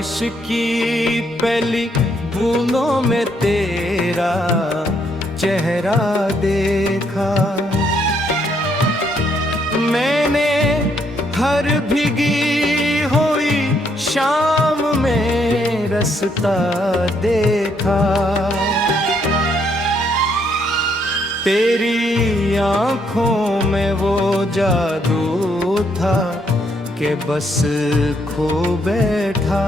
बारिश की पहली बूंदों में तेरा चेहरा देखा। मैंने हर भीगी हुई शाम में रास्ता देखा। तेरी आँखों में वो जादू था कि बस खो बैठा।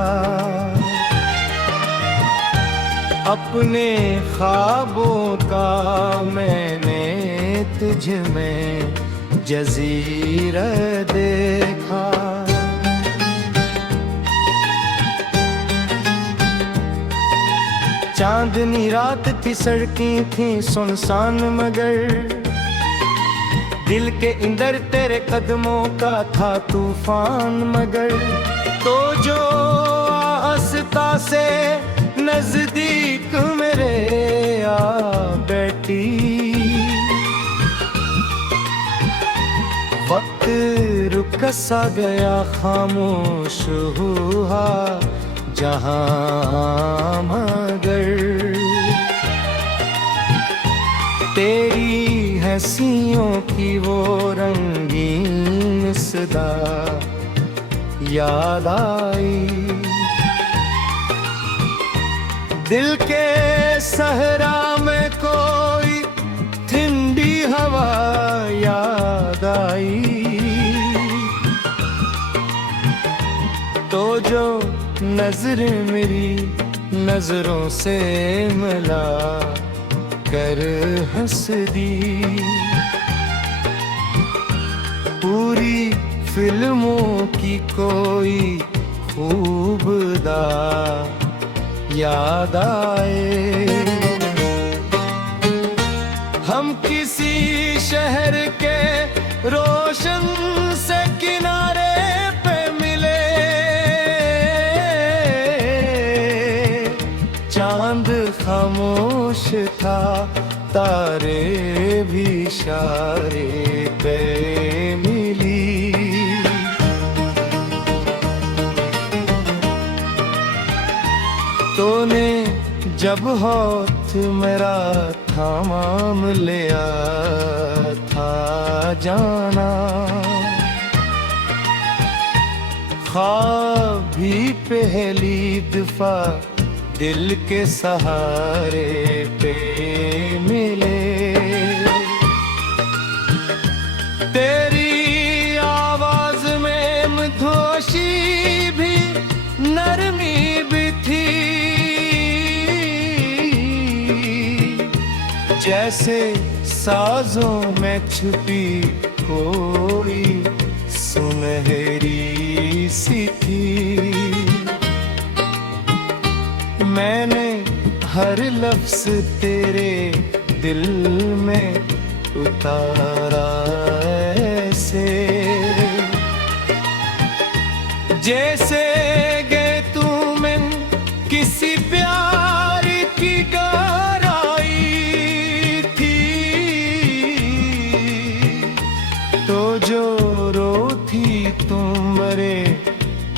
अपने ख्वाबों का मैंने तुझ में जज़ीरा देखा। चांदनी रात थी, सड़कें थी सुनसान, मगर दिल के अंदर तेरे कदमों का था तूफान। मगर तो जो आस्ता से नजदीक मेरे आ बैठी, वक्त रुक सा गया, खामोश हुआ जहां। मगर तेरी हंसियों की वो रंगीन सदा याद आई। दिल के सहरा में कोई ठंडी हवा याद आई। तो जो नजर मेरी नजरों से मिला कर हंस दी। पूरी फिल्मों की कोई खूबदा याद आए। हम किसी शहर के रोशन से किनारे पे मिले। चांद खामोश था, तारे भी इशारे पे मिली। तूने जब हाथ मेरा थाम लिया था जाना, ख्वाब भी पहली दफा दिल के सहारे पे मिले। तेरी आवाज में मधुशी भी नरमी भी थी, जैसे साजों में छुपी कोई सुनहरी सी थी। मैंने हर लफ्ज तेरे दिल में उतारा ऐसे, जैसे गए तू मैं किसी प्यार की गहराई थी। तो जो रोती तुम मरे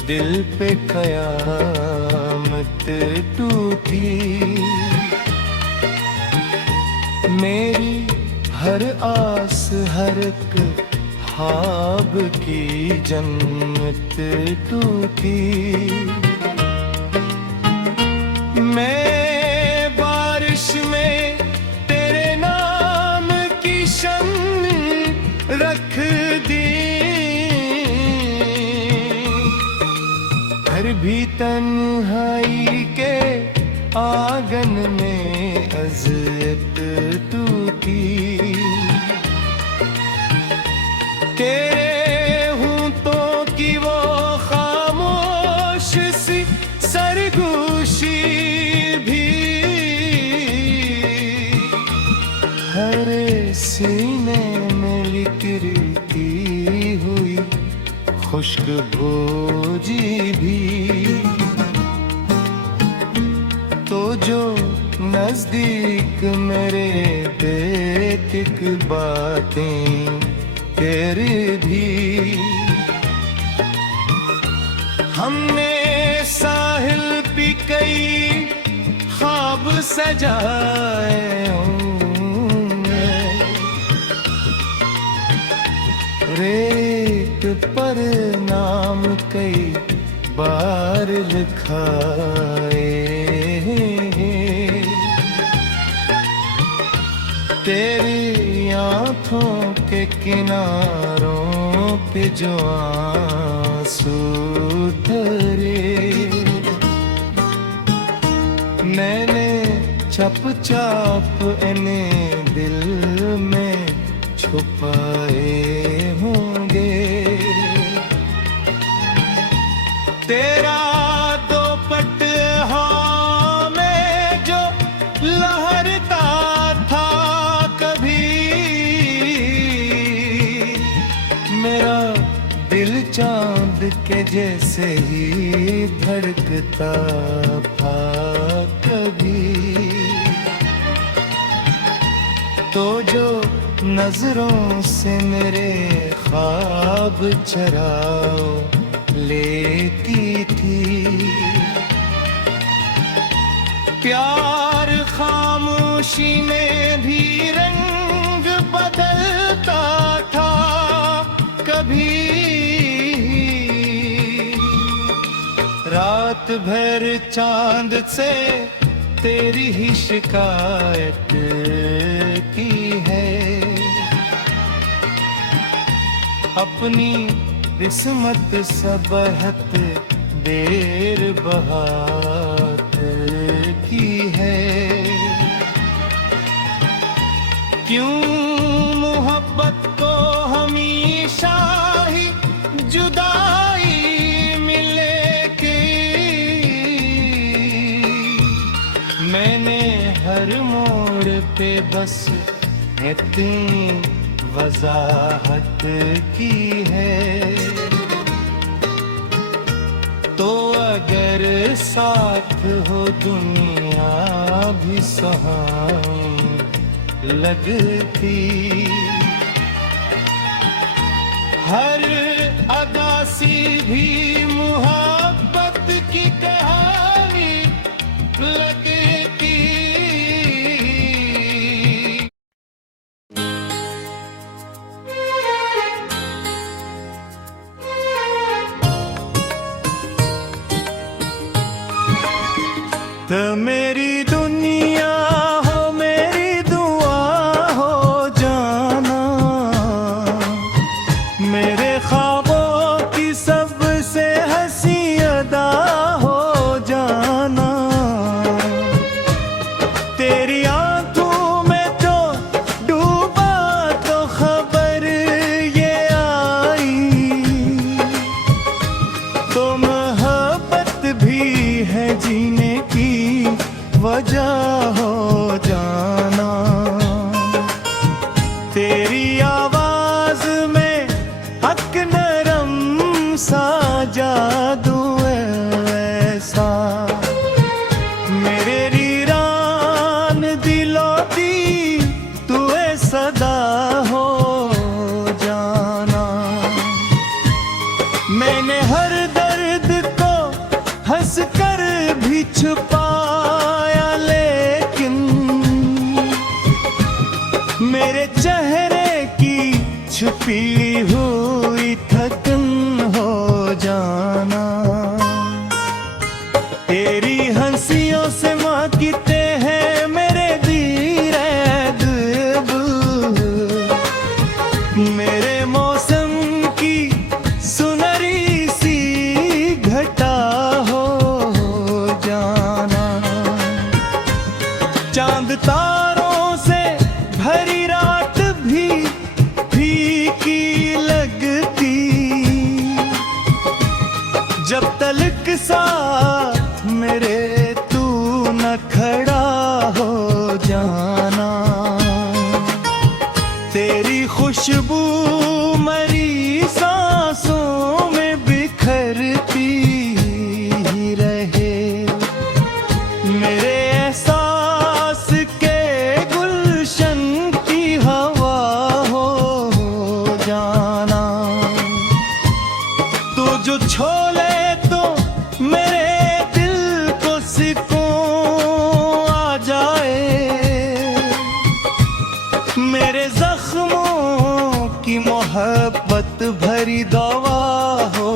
दिल पे कयामत टूटी। मेरी हर आस हर एक ख्वाब की जन्नत टूटी। मैं बारिश में तेरे नाम की शम्म रख दी, फिर भी तन्हाई के आंगन में अज़त टूटी। तेरे होंठों की वो खामोश सी सरगोशी भी हर सीने में लिकरती हुई खुश्क भोजी भी। तो जो नजदीक मेरे बेतिक बातें तेरे भी। हमने साहिल कई ख्वाब सजाए होंगे, रेत पर नाम कई बार लिखाए, तेरी आंखों के किनारों पे जो आंसू धरे, मैंने छप छाप इन्हें दिल में छुपाए होंगे। तेरा दोपट हाँ में जो लहरता था कभी, मेरा दिल चांद के जैसे ही धड़कता था कभी। तो जो नजरों से मेरे ख्वाब चराओ लेती थी, प्यार खामोशी में भी रंग बदलता था कभी। रात भर चांद से तेरी ही शिकायत की है, अपनी किस्मत सबहत देर बहात की है। क्यों मोहब्बत को हमेशा ही जुदाई मिलेगी, मैंने हर मोड़ पे बस इतनी वजाहत की है। तो अगर साथ हो दुनिया भी सुहानी लगती, हर अदासी भी मोहब्बत की कहानी लगती। तो मेरी दुनिया हो मेरी दुआ हो जाना, मेरे ख्वाबों की सबसे हंसी अदा हो जाना। तेरी आंखों में तो डूबा तो खबर ये आई, तो मोहब्बत भी है जीने की वजह हो जाना। तेरी आवाज में हक नरम सा जादू ऐसा, मेरे वीरान दिलों दी तू सदा हो जाना। मैंने हर दर्द को हंस कर भी छुपाया, लेकिन मेरे चेहरे की छुपी हुई थकन हो जाना। तेरी हंसियों से मांगते हैं मेरे दिल दिल, मेरे मौसम की सुनहरी सी घटा हो जाना। चांद तारों से भरी रात भी फीकी लगती, जब तलक साथ मेरे तू न खड़ा हो जाना। तेरी खुशबू मरी सांसों में बिखरती ही रहे, मेरे एहसास के गुलशन की हवा हो जाना। तो जो छोले तो मेरे दिल को मेरे जख्मों की मोहब्बत भरी दवा हो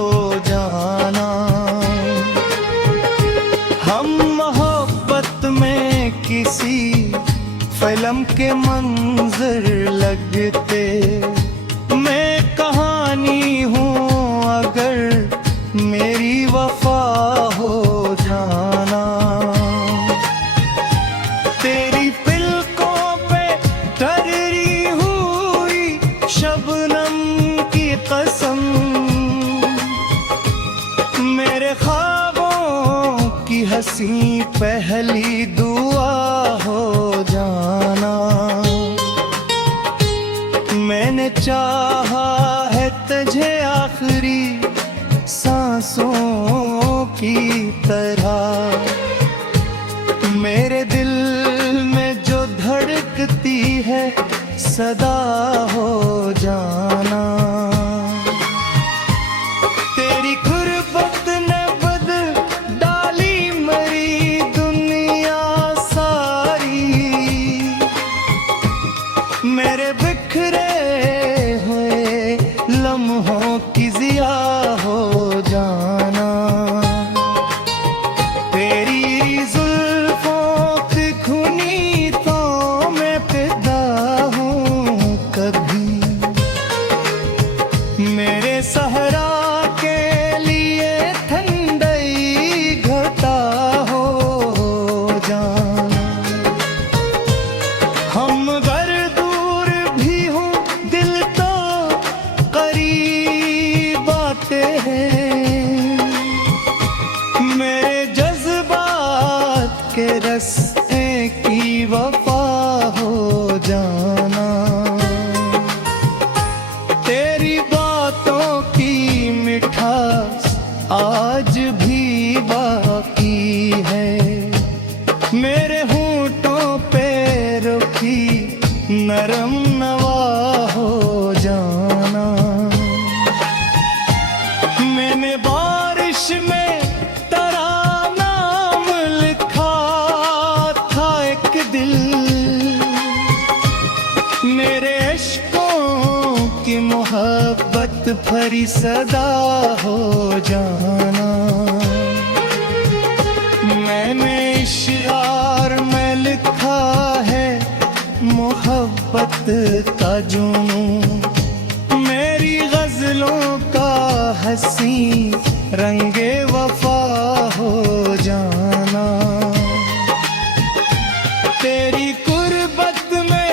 जाना। हम मोहब्बत में किसी फिल्म के मंजर लगते, मैं कहानी हूँ अगर मेरी वफा हो जाना। तेरी पलकों पे ठहरी हुई शबनम की कसम, मेरे ख्वाबों की हंसी पहली दुआ हो जाना। मैंने चाहा है तुझे आखिरी सांसों की तरह, मेरे दिल में जो धड़कती है सदा हो जाना। तेरी गुर्बत ने बदल डाली मरी दुनिया सारी, मेरे बिखरे हुए लम्हों की जिया हो जाना। तेरी जुल्फों की खूनी तो मैं फिदा हूँ कभी, मेरे सहरा के लिए ठंडई घटा हो जाना। हम घर दूर भी हूँ दिल तो करीब आते हैं, मेरे जज्बात के रस्ते की वफा हो जाना। तेरी बातों की मिठास आज भी बाकी है, मेरे होंठों पे रुखी नरम नवा हो जाना। मैंने बारिश में तेरा नाम लिखा था एक दिल, मेरे इश्कों की मोहब्बत भरी सदा हो जाना। मैंने इश्तिहार में लिखा है मोहब्बत का जुनून, मेरी गजलों का हंसी रंगे वफा हो जाना। तेरी गुर्बत में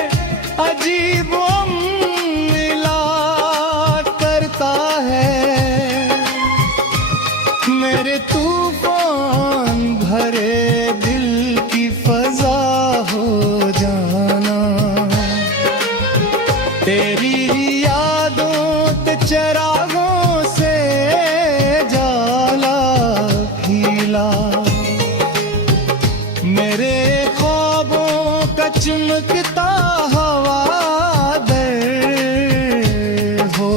अजीब गम मिला करता है, मेरे तूफान भरे दिल की फजा हो जाना। तेरी यादों ते चरागों से जाला खिला, मेरे ख्वाबों का चमकता हवा दर हो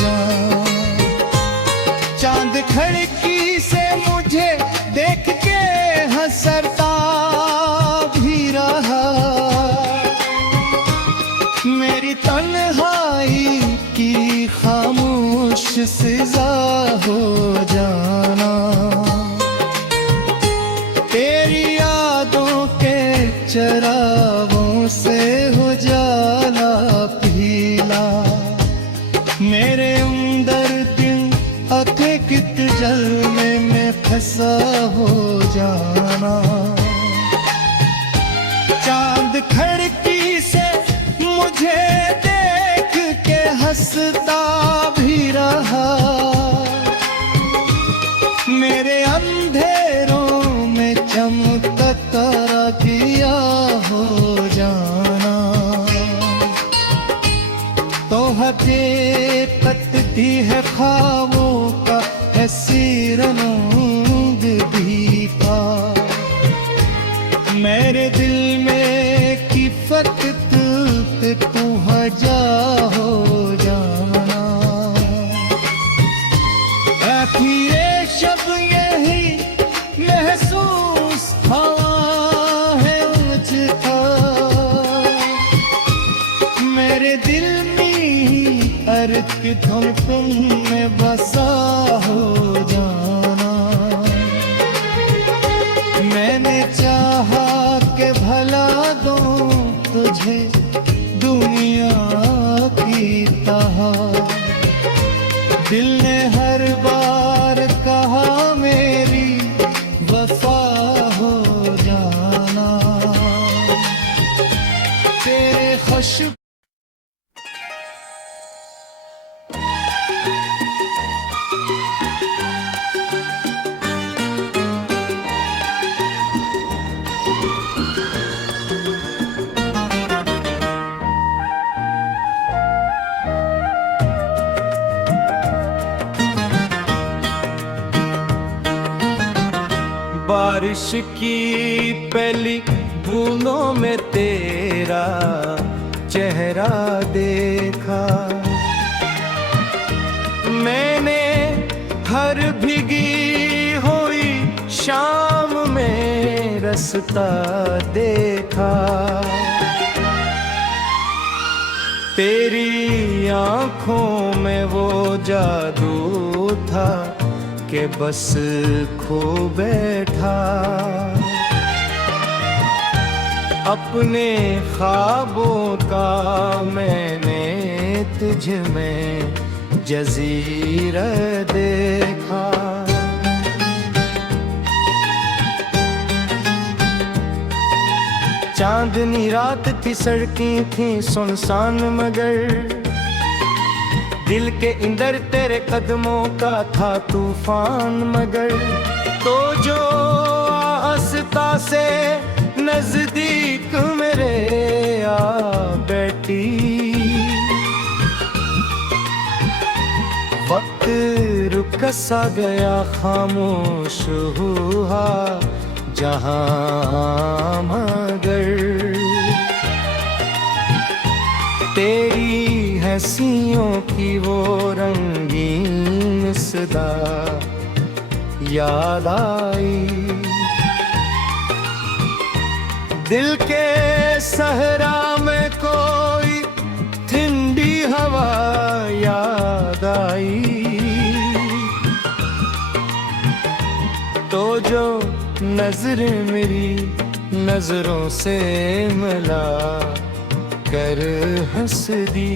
जा। चांद खिड़की से मुझे देख के हंसता भी रहा, मेरी तन्हाई की खामोश सजा हो जाना। तेरी यादों के चरागों से हो जाला पीला, मेरे अंदर दिल अके कित जलने में फंसा हो जाना। चांद खिड़की से मुझे देख के हंसता भी रहा, मेरे अंधेरों में चमकता दिया हो जाना। तो हकीकत भी है ख्वाबों का ऐसी रंग भी था, मेरे दिल में की फकत पे तू हजा हो जाना। आखिरे शब यही महसूस हवा है मुझको, मेरे दिल में अर्ज कि तुम में बसा हो जाना। मैंने चाहा कि भला दूं तुझे दुनिया की तरह। दिल ने हर बार कहा मेरी वफा हो जाना। तेरे खुश बारिश की पहली बूंदों में तेरा चेहरा देखा। मैंने हर भीगी हुई शाम में रास्ता देखा। तेरी आंखों में वो जादू था कि बस खो बैठा। अपने ख्वाबों का मैंने तुझ में जज़ीरा देखा। चांदनी रात थी, सड़कें थी सुनसान मगर दिल के अंदर तेरे कदमों का था तूफान। मगर तो जो आस्ता से नजदीक मेरे आ बैठी, वक्त रुक सा गया, खामोश हुआ जहां। मगर तेरी हंसियों की वो रंगीन सदा याद आई। दिल के सहरा में कोई ठंडी हवा याद आई। तो जो नजर मेरी नजरों से मिला कर हंस दी।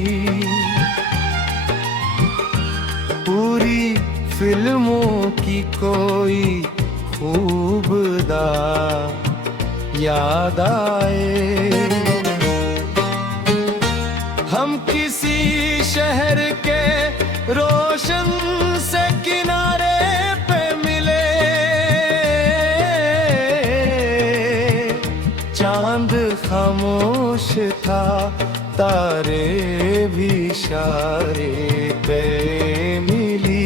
पूरी फिल्मों की कोई खूबदा याद आए। हम किसी शहर के रोशन से किनारे पे मिले। चांद खामोश था, तारे भी इशारे पे मिली।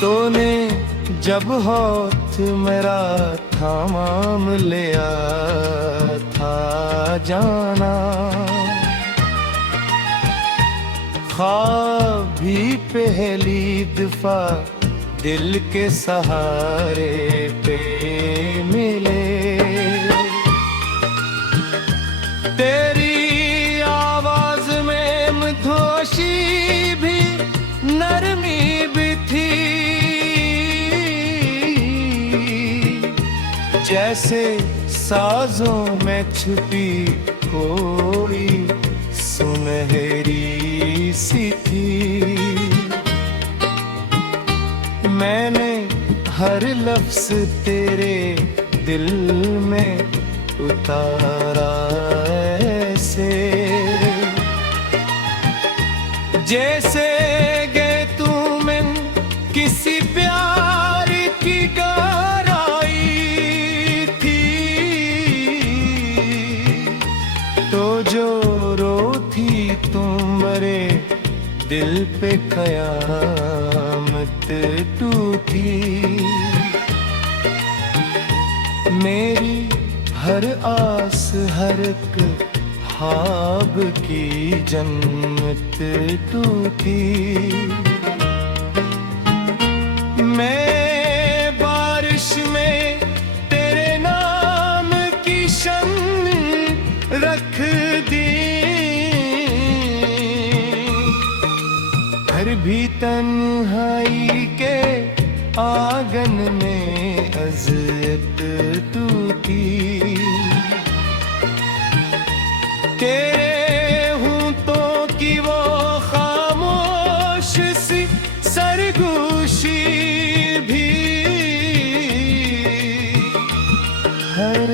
तूने जब हाथ मेरा थाम लिया था जाना। ख्वाब भी पहली दफा दिल के सहारे पे मिले। तेरी आवाज में मधोशी भी नरमी भी थी। जैसे साजों में छुपी कोई सुनहरी सी थी। मैंने हर लफ्ज तेरे दिल में उतारा ऐसे, जैसे गए तू मैं किसी प्यार की गहराई थी। तो जो रोती तुम मरे दिल पे कयामत टूटी। मेरी हर आस हर एक ख्वाब की जन्नत टूटी। मैं बारिश में तेरे नाम रख दी, फिर भी तन्हाई के आंगन में अज़ियत तू की। तेरे हूँ तो की वो खामोश सी सरगोशी भी, हर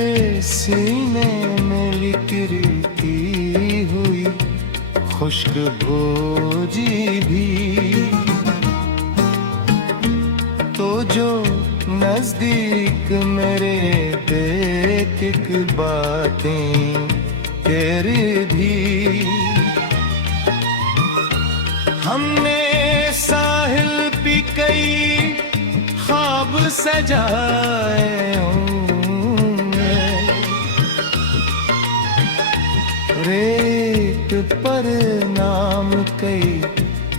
सीने में लिकरती हुई खुश्क भोजी भी। तो जो नजदीक मेरे बेतिक बातें तेरे भी, हमने साहिल भी कई ख्वाब सजाए होंगे, रेत पर नाम कई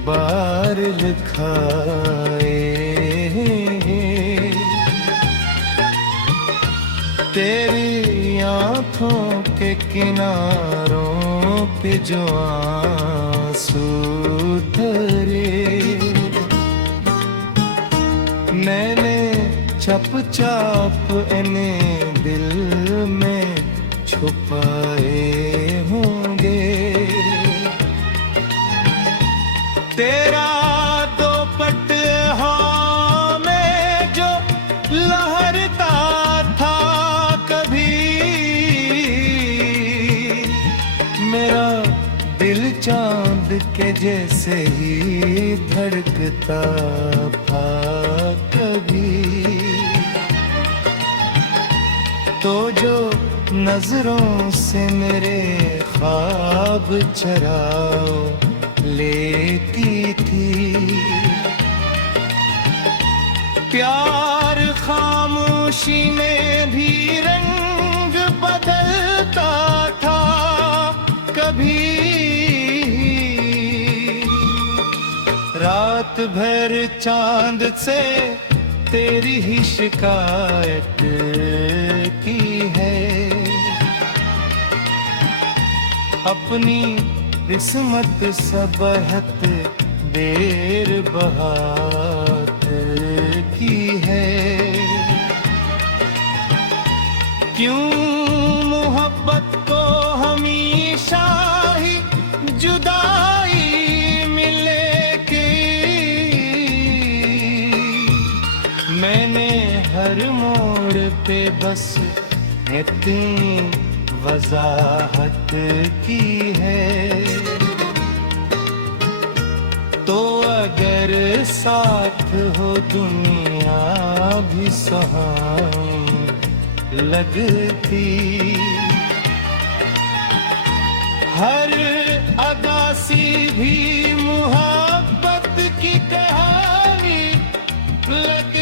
बार लिखाए, तेरी आँखों के किनारों पे जो आंसू धरे, मैंने चप चाप इन्हें दिल में छुपाए होंगे। तेरा दोपट हाँ में जो लहरता था कभी, मेरा दिल चांद के जैसे ही धड़कता था कभी। तो जो नजरों से मेरे ख्वाब चराओ लेती थी, प्यार खामोशी में भी रंग बदलता था कभी। रात भर चांद से तेरी ही शिकायत की है, अपनी किस्मत सबहत देर बहात की है। क्यों मोहब्बत को हमेशा ही जुदाई मिलेगी, मैंने हर मोड़ पे बस इतनी वजाहत की है। तो अगर साथ हो दुनिया भी सुहानी लगती, हर अदासी भी मुहब्बत की कहानी लग